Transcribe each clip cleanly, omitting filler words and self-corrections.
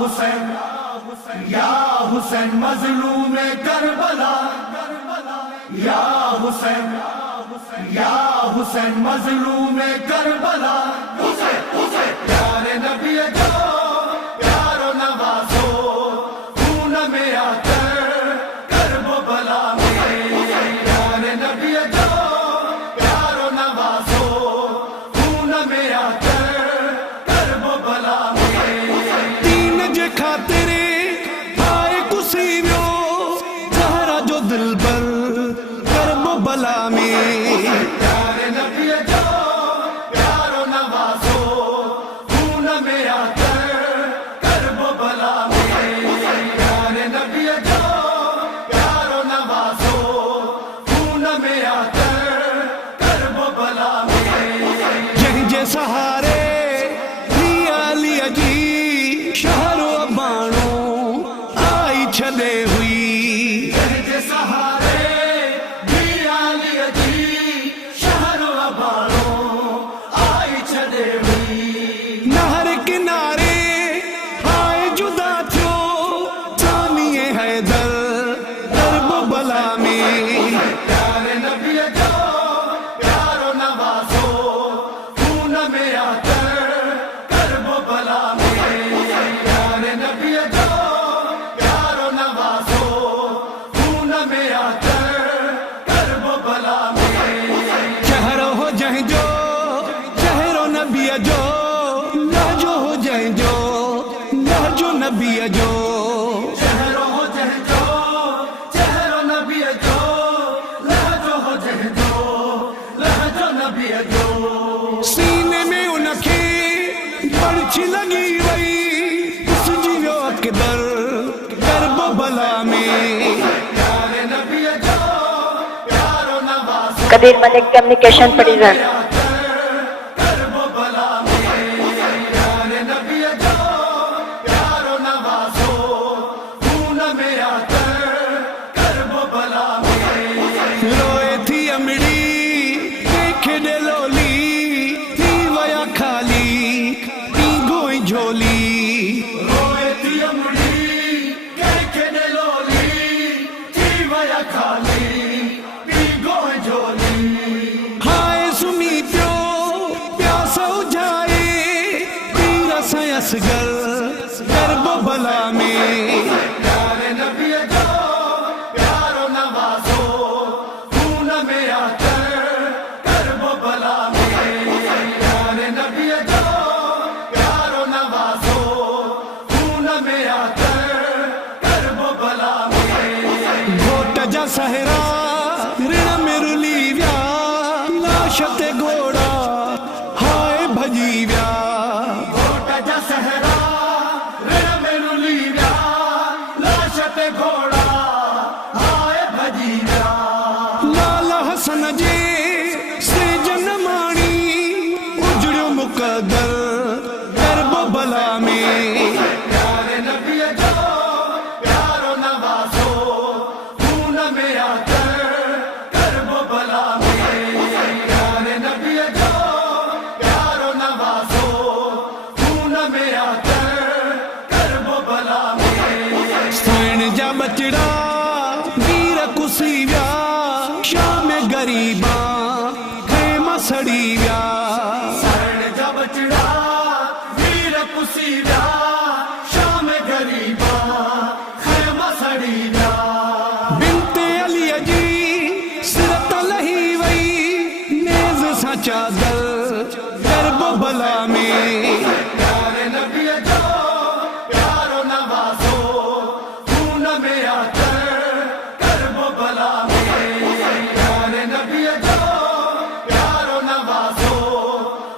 حسین یا حسین مظلوم کربلا یا حسین یا حسین مظلوم کربلا پیارے نبی جو پیارو نوازو خون میں آ کر کرب و بلا میں پیارے نبی جو پیارو نوازو خون میں آ کر کرب و بلا میں تین جے خاطرے آئے کسیویو زہرا جو دل پر کرب و بلا میں پیارے نبی جو پیارو نوازو خون میں آ کر کرب و بلا میں پیارے نبی جو پیارو نوازو خون میں آ کر کرب و بلا میں جہیں جے سہارے لیا لیا جی شہر و بانو آئی چھلے ہوئی جے سہارے دیا لیا جی شہر و بانو آئی چھلے ہوئی نہر کنارے آئے جدا تھو ثانی حیدر کرب و بلا میں پیارے نبی جو پیارو نوازو خون میں آ کر کرب و بلا میں پیارے نبی جو پیارو نوازو خون میں آ کر کرب و بلا میں چہرو ہو جہیں جو چہرو نبی جو لہجو ہو جہیں جو لہجو نبی جو چہرو ہو جہ جو چہرو نبی جو لہجو ہو جہ جو لہجو نبی جو سینے میں انکھے برچھ لگی وئی اس جیو اکبر کرب و بلا میں پیارے نبی جو پیارو نوازو Kabir Malik Communication Producer. کرب و بلا میں پیارے نبی جو پیارو نوازو خون میں آ کر کرب و بلا میں روئے تھی امڑی دیکھے ڈلولی تھی ویا کھالی پی گوئی جھولی روئے تھی امڑی کہ ڈلولی تھی ویا کھالی پی گوئے جھولی ہائے سمی پیو پیاسا اجھائے تیرا سیس گر کرب و بلا میں پیارے نبی جو پیارو نوازو خون میں آ کر کرب و بلا میں پیارے نبی جو پیارو نوازو خون میں آ کر کرب و بلا میں گھوٹ جا سہرا رن میں رلی ویا لاشت گھوڑا ہائے بھجی ویا گھوٹا جا سہرا رن میں رلی ویا لاشت گھوڑا ہائے بھجی ویا لالا حسن جے سے جنمانی اجڑیو مقدر کرب و بلا میں پیارے نبی جو پیارو نوازو خون میں آ کر کرب و بلا میں پیارے نبی جو پیارو نوازو خون میں آ کر کرب و بلا میں سین جا بچڑا ویر کسی ویا شام غریباں خیمہ سڑی ویا سرن جا بچڑا ویر کسی ویا شام غریبا خیمہ سڑی ویا بنت علی جی سرت لہی وئی نیز سا چادر کرب و بلا میں پیارے نبی جو پیارو نوازو خون میں آ کر کرب و بلا میں پیارے نبی جو پیارو نوازو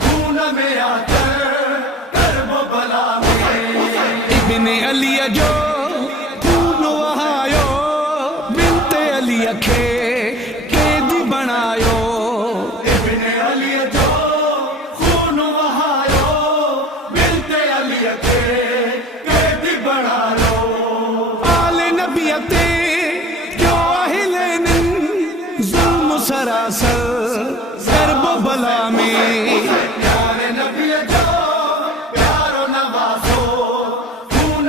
خون میں آ کر کرب و بلا میں ابن علی جو خون وہایو بنت علی کھے قیدی بنایو ابن علی جو خون وہایو بنت علی کے قیدی بنا لو آل نبیتے کیوں اہلین ظلم سراسر کرب و بلا میں پیارے نبی جو پیارو نوازو خون